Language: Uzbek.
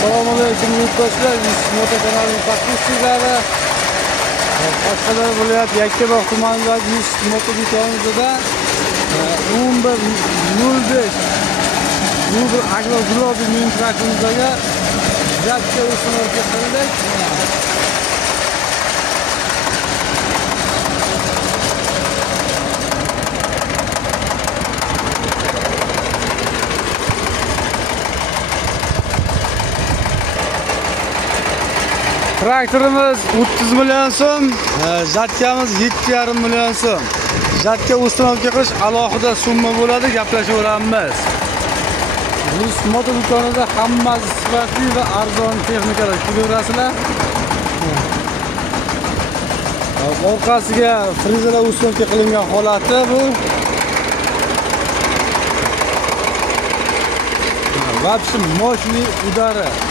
Assalomu alaykum yurtdoshlar, Moto kanalining podpisчиклari. Qashqadaryo viloyati Yakkabog' tumanidagi moto do'konimizda 11:05 Uber Agroglobi mening traktorimizdagi zatka ustinovka qildik. Traktorimiz 30 million so'm, zatkamiz 7,5 million so'm. Zatka ustinovka qilish alohida summa bo'ladi, gaplashaveramiz. Biz moto do'konida hammasi sifatli va arzon texnikalar ko'rasizlar. Orqasiga frizalar ustinovka qilingan holati bu. Вообще мощный удары.